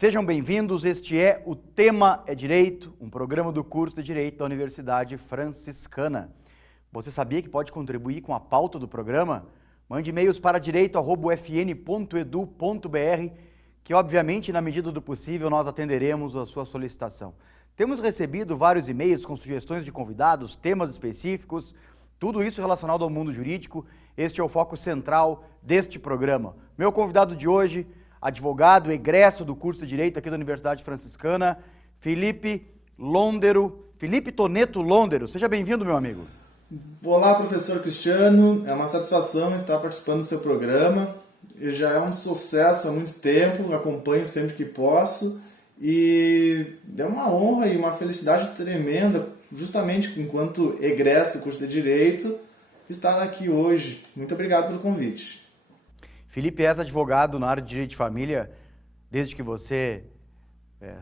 Sejam bem-vindos, este é o Tema é Direito, um programa do curso de Direito da Universidade Franciscana. Você sabia que pode contribuir com a pauta do programa? Mande e-mails para direito@ufn.edu.br, que obviamente, na medida do possível, nós atenderemos a sua solicitação. Temos recebido vários e-mails com sugestões de convidados, temas específicos, tudo isso relacionado ao mundo jurídico. Este é o foco central deste programa. Meu convidado de hoje, advogado, egresso do curso de Direito aqui da Universidade Franciscana, Felipe Toneto Londero. Seja bem-vindo, meu amigo. Olá, professor Cristiano. É uma satisfação estar participando do seu programa. Já é um sucesso há muito tempo, acompanho sempre que posso. E é uma honra e uma felicidade tremenda, justamente enquanto egresso do curso de Direito, estar aqui hoje. Muito obrigado pelo convite. Felipe, és advogado na área de Direito de Família desde que você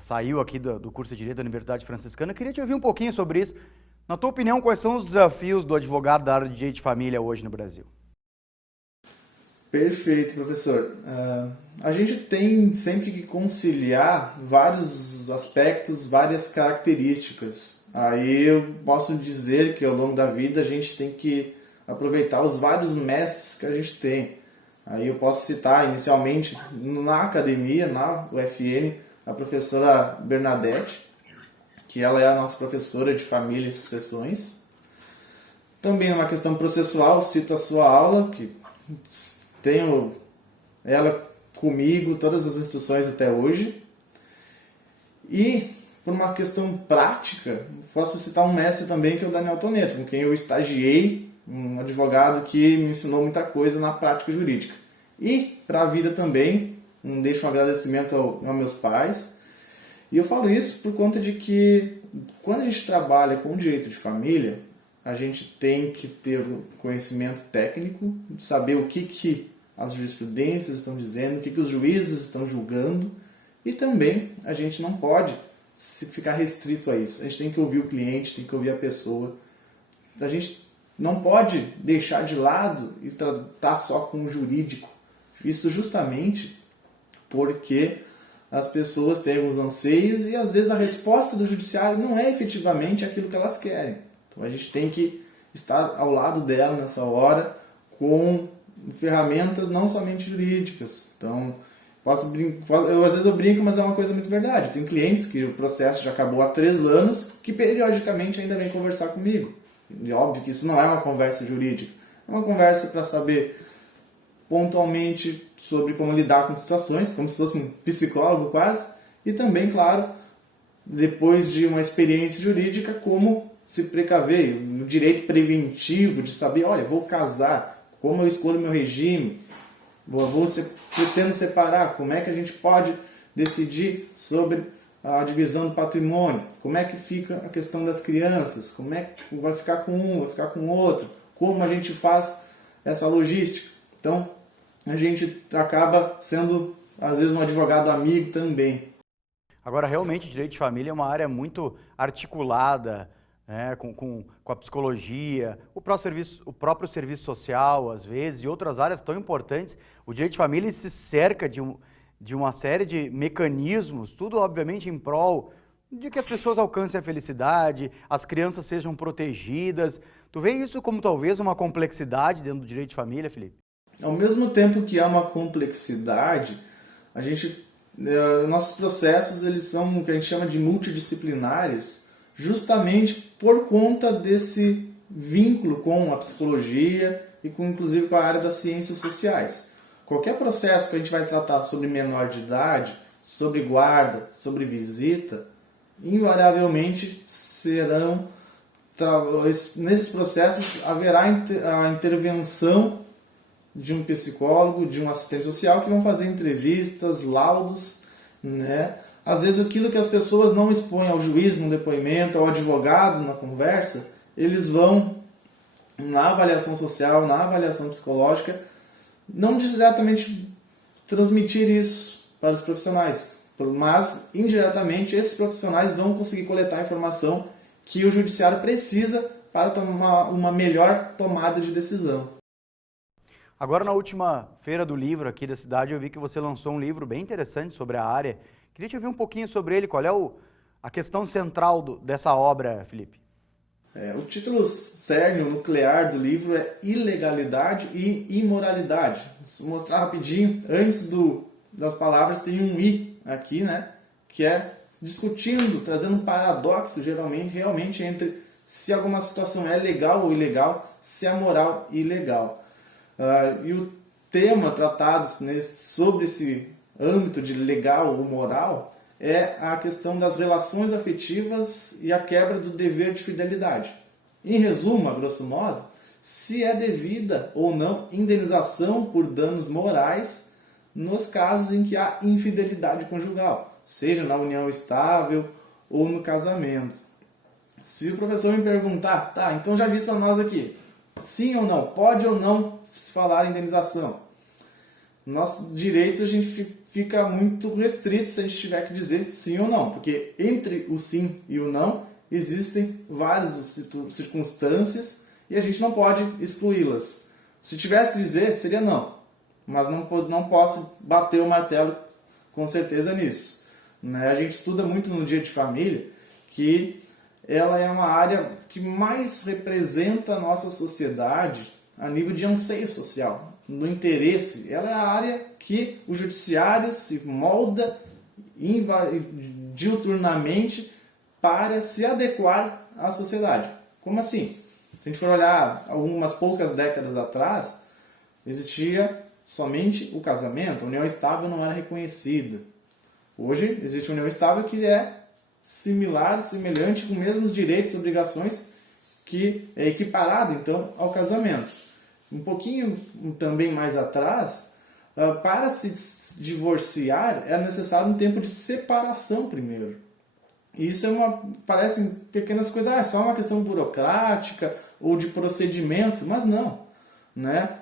saiu aqui do curso de Direito da Universidade Franciscana. Eu queria te ouvir um pouquinho sobre isso. Na tua opinião, quais são os desafios do advogado da área de Direito de Família hoje no Brasil? Perfeito, professor. A gente tem sempre que conciliar vários aspectos, várias características. Aí eu posso dizer que ao longo da vida a gente tem que aproveitar os vários mestres que a gente tem. Aí eu posso citar inicialmente na academia, na UFN, a professora Bernadette, que ela é a nossa professora de família e sucessões. Também numa questão processual, cito a sua aula, que tenho ela comigo, todas as instruções até hoje. E por uma questão prática, posso citar um mestre também, que é o Daniel Toneto, com quem eu estagiei, um advogado que me ensinou muita coisa na prática jurídica. E para a vida também, deixo um agradecimento aos meus pais. E eu falo isso por conta de que quando a gente trabalha com direito de família, a gente tem que ter o conhecimento técnico, de saber o que as jurisprudências estão dizendo, o que os juízes estão julgando, e também a gente não pode ficar restrito a isso. A gente tem que ouvir o cliente, tem que ouvir a pessoa. A gente não pode deixar de lado e tratar só com o jurídico. Isso justamente porque as pessoas têm alguns anseios e às vezes a resposta do judiciário não é efetivamente aquilo que elas querem. Então a gente tem que estar ao lado dela nessa hora com ferramentas não somente jurídicas. Então, às vezes eu brinco, mas é uma coisa muito verdade. Eu tenho clientes que o processo já acabou há 3 anos que periodicamente ainda vêm conversar comigo. E óbvio que isso não é uma conversa jurídica, é uma conversa para saber pontualmente sobre como lidar com situações, como se fosse um psicólogo quase, e também, claro, depois de uma experiência jurídica, como se precaver, o direito preventivo de saber, olha, vou casar, como eu escolho meu regime, pretendo separar, como é que a gente pode decidir sobre a divisão do patrimônio, como é que fica a questão das crianças, como é que vai ficar com um, vai ficar com o outro, como a gente faz essa logística. Então, a gente acaba sendo, às vezes, um advogado amigo também. Agora, realmente, direito de família é uma área muito articulada, né, com a psicologia, o próprio serviço social, às vezes, e outras áreas tão importantes. O direito de família se cerca de uma série de mecanismos, tudo obviamente em prol de que as pessoas alcancem a felicidade, as crianças sejam protegidas. Tu vê isso como talvez uma complexidade dentro do direito de família, Felipe? Ao mesmo tempo que há uma complexidade, nossos processos eles são o que a gente chama de multidisciplinares, justamente por conta desse vínculo com a psicologia e inclusive com a área das ciências sociais. Qualquer processo que a gente vai tratar sobre menor de idade, sobre guarda, sobre visita, invariavelmente nesses processos haverá a intervenção de um psicólogo, de um assistente social, que vão fazer entrevistas, laudos, né? Às vezes aquilo que as pessoas não expõem ao juiz no depoimento, ao advogado na conversa, eles vão na avaliação social, na avaliação psicológica, não diretamente transmitir isso para os profissionais, mas indiretamente esses profissionais vão conseguir coletar a informação que o judiciário precisa para tomar uma melhor tomada de decisão. Agora, na última feira do livro aqui da cidade, eu vi que você lançou um livro bem interessante sobre a área, Queria te ouvir um pouquinho sobre ele, qual é a questão central dessa obra, Felipe? O título cerne, o nuclear do livro é Ilegalidade e Imoralidade. Vou mostrar rapidinho, antes das palavras tem um I aqui, né? Que é discutindo, trazendo um paradoxo, realmente, entre se alguma situação é legal ou ilegal, se é moral e ilegal. E o tema tratado sobre esse âmbito de legal ou moral é a questão das relações afetivas e a quebra do dever de fidelidade. Em resumo, a grosso modo, se é devida ou não indenização por danos morais nos casos em que há infidelidade conjugal, seja na união estável ou no casamento. Se o professor me perguntar, tá, então já disse para nós aqui, sim ou não, pode ou não se falar em indenização? Nosso direito a gente fica muito restrito se a gente tiver que dizer sim ou não, porque entre o sim e o não existem várias circunstâncias e a gente não pode excluí-las. Se tivesse que dizer, seria não, mas não posso bater o martelo com certeza nisso. A gente estuda muito no Dia de Família que ela é uma área que mais representa a nossa sociedade a nível de anseio social, no interesse. Ela é a área que o judiciário se molda diuturnamente para se adequar à sociedade. Como assim? Se a gente for olhar algumas poucas décadas atrás, existia somente o casamento, a união estável não era reconhecida. Hoje existe uma união estável que é semelhante, com os mesmos direitos e obrigações, que é equiparada então ao casamento. Um pouquinho também mais atrás, para se divorciar é necessário um tempo de separação primeiro. E isso parecem pequenas coisas, é só uma questão burocrática ou de procedimento, mas não.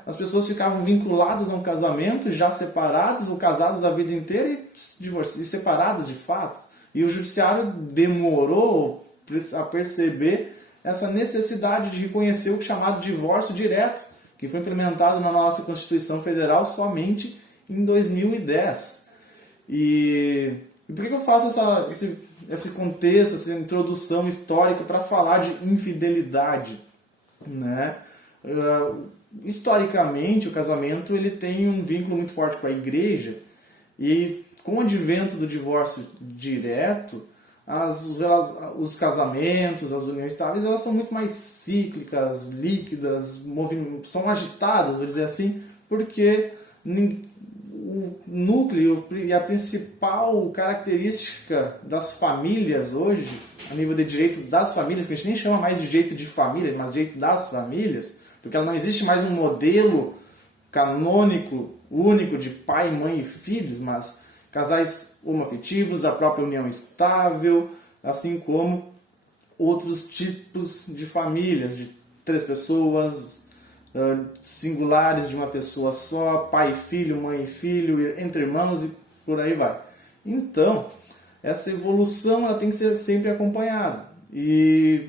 As pessoas ficavam vinculadas a um casamento, já separadas ou casadas a vida inteira e separadas de fato. E o judiciário demorou a perceber essa necessidade de reconhecer o chamado divórcio direto, que foi implementado na nossa Constituição Federal somente em 2010. E por que eu faço esse contexto, essa introdução histórica para falar de infidelidade? Historicamente, o casamento ele tem um vínculo muito forte com a igreja e com o advento do divórcio direto, os casamentos, as uniões estáveis, elas são muito mais cíclicas, líquidas, são agitadas, vou dizer assim, porque o núcleo e a principal característica das famílias hoje, a nível de direito das famílias, que a gente nem chama mais de direito de família, mas direito das famílias, porque ela não existe mais um modelo canônico, único de pai, mãe e filhos, mas casais homoafetivos, a própria união estável, assim como outros tipos de famílias, de 3 pessoas, singulares de uma pessoa só, pai e filho, mãe e filho, entre irmãos e por aí vai. Então, essa evolução ela tem que ser sempre acompanhada. E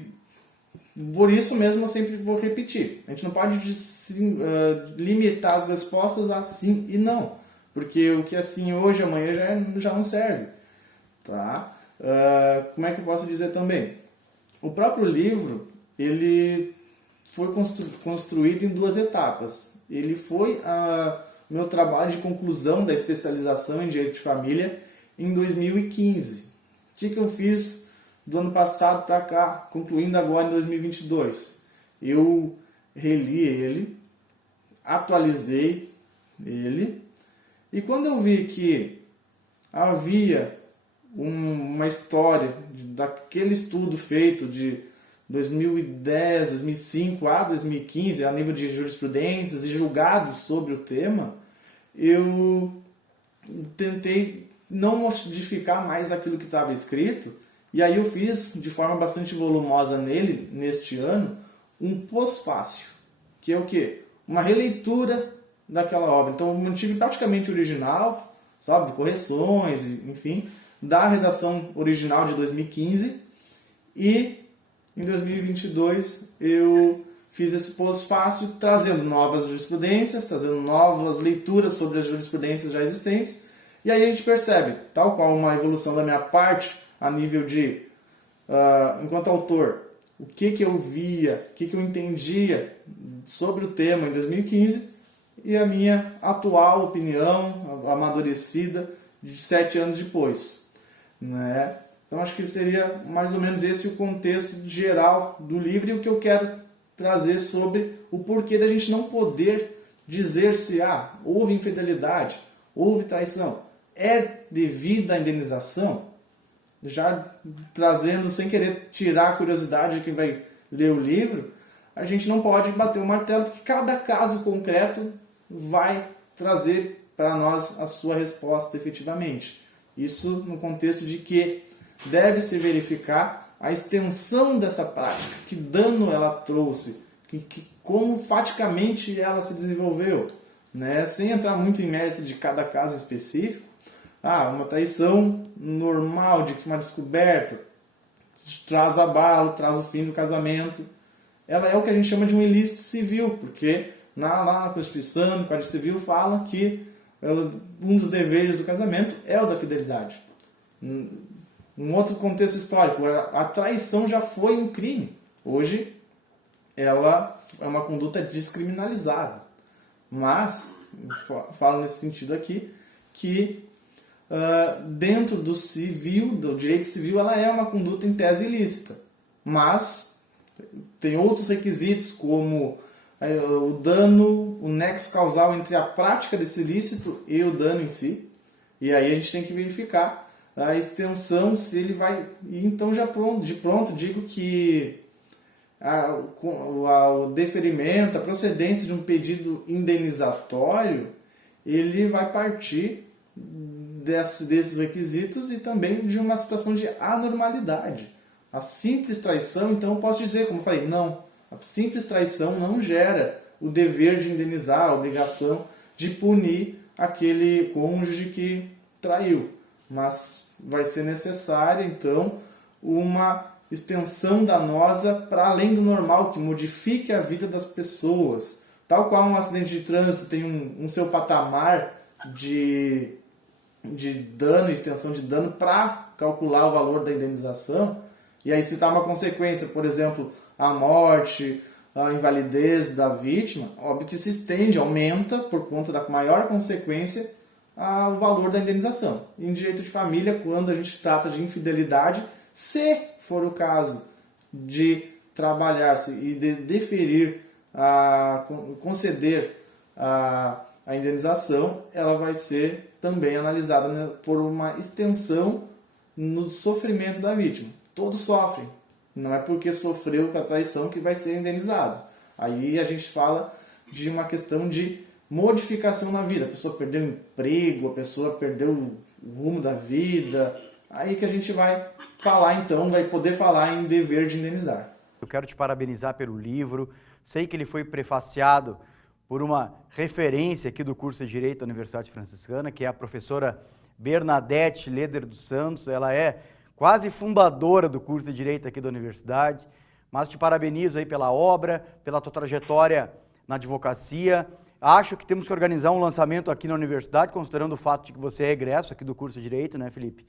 por isso mesmo eu sempre vou repetir. A gente não pode limitar as respostas a sim e não. Porque o que é sim hoje, amanhã já não serve. Tá? Como é que eu posso dizer também? O próprio livro ele foi construído em 2 etapas. Ele foi meu trabalho de conclusão da especialização em Direito de Família em 2015. O que eu fiz do ano passado para cá, concluindo agora em 2022? Eu reli ele, atualizei ele, e quando eu vi que havia uma história daquele estudo feito de 2010, 2005 a 2015, a nível de jurisprudências e julgados sobre o tema, eu tentei não modificar mais aquilo que estava escrito, e aí eu fiz de forma bastante volumosa nele, neste ano, um pós-fácil, que é o quê? Uma releitura daquela obra. Então eu mantive praticamente o original, sabe, correções, enfim, da redação original de 2015, e em 2022 eu fiz esse pós-fácil trazendo novas jurisprudências, trazendo novas leituras sobre as jurisprudências já existentes E aí a gente percebe, tal qual uma evolução da minha parte, a nível de, enquanto autor, o que eu via, o que eu entendia sobre o tema em 2015 e a minha atual opinião, amadurecida, de 7 anos depois, né? Então acho que seria mais ou menos esse o contexto geral do livro e o que eu quero trazer sobre o porquê da gente não poder dizer se houve infidelidade, houve traição, é devida à indenização, já trazendo, sem querer tirar a curiosidade de quem vai ler o livro, a gente não pode bater o martelo, porque cada caso concreto vai trazer para nós a sua resposta efetivamente. Isso no contexto de que deve-se verificar a extensão dessa prática, que dano ela trouxe, como faticamente ela se desenvolveu, né? Sem entrar muito em mérito de cada caso específico. Uma traição normal, de uma descoberta, traz abalo, traz o fim do casamento. Ela é o que a gente chama de um ilícito civil, porque lá na Constituição, no Código Civil, fala que um dos deveres do casamento é o da fidelidade. Um outro contexto histórico, a traição já foi um crime. Hoje, ela é uma conduta descriminalizada. Mas, falo nesse sentido aqui, que dentro do civil, do direito civil, ela é uma conduta em tese ilícita. Mas tem outros requisitos, como o dano, o nexo causal entre a prática desse ilícito e o dano em si. E aí a gente tem que verificar a extensão, se ele vai... E então já de pronto digo que o deferimento, a procedência de um pedido indenizatório, ele vai partir desses requisitos e também de uma situação de anormalidade. A simples traição, então eu posso dizer, como eu falei, não. A simples traição não gera o dever de indenizar, a obrigação de punir aquele cônjuge que traiu. Mas vai ser necessária, então, uma extensão danosa para além do normal, que modifique a vida das pessoas. Tal qual um acidente de trânsito tem um seu patamar de dano, extensão de dano para calcular o valor da indenização, e aí citar uma consequência, por exemplo, a morte, a invalidez da vítima, óbvio que se estende, aumenta, por conta da maior consequência, o valor da indenização. Em direito de família, quando a gente trata de infidelidade, se for o caso de trabalhar-se e de deferir, conceder a indenização, ela vai ser também analisada, né, por uma extensão no sofrimento da vítima. Todos sofrem. Não é porque sofreu com a traição que vai ser indenizado. Aí a gente fala de uma questão de modificação na vida. A pessoa perdeu o emprego, a pessoa perdeu o rumo da vida. Aí que a gente vai falar, então, vai poder falar em dever de indenizar. Eu quero te parabenizar pelo livro. Sei que ele foi prefaciado por uma referência aqui do curso de Direito da Universidade Franciscana, que é a professora Bernadette Leder dos Santos. Ela é quase fundadora do curso de Direito aqui da Universidade, mas te parabenizo aí pela obra, pela tua trajetória na advocacia. Acho que temos que organizar um lançamento aqui na Universidade, considerando o fato de que você é egresso aqui do curso de Direito, né, Felipe?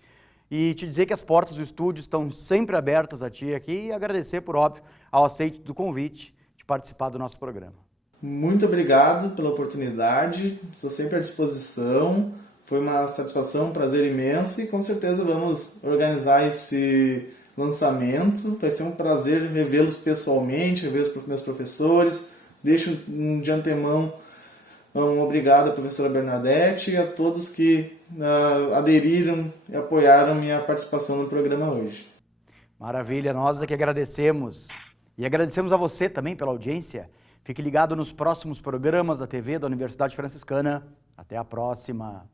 E te dizer que as portas do estúdio estão sempre abertas a ti aqui e agradecer, por óbvio, ao aceite do convite de participar do nosso programa. Muito obrigado pela oportunidade, estou sempre à disposição. Foi uma satisfação, um prazer imenso e com certeza vamos organizar esse lançamento. Vai ser um prazer revê-los pessoalmente, rever os meus professores. Deixo de antemão um obrigado à professora Bernadette e a todos que aderiram e apoiaram minha participação no programa hoje. Maravilha, nós é que agradecemos. E agradecemos a você também pela audiência. Fique ligado nos próximos programas da TV da Universidade Franciscana. Até a próxima.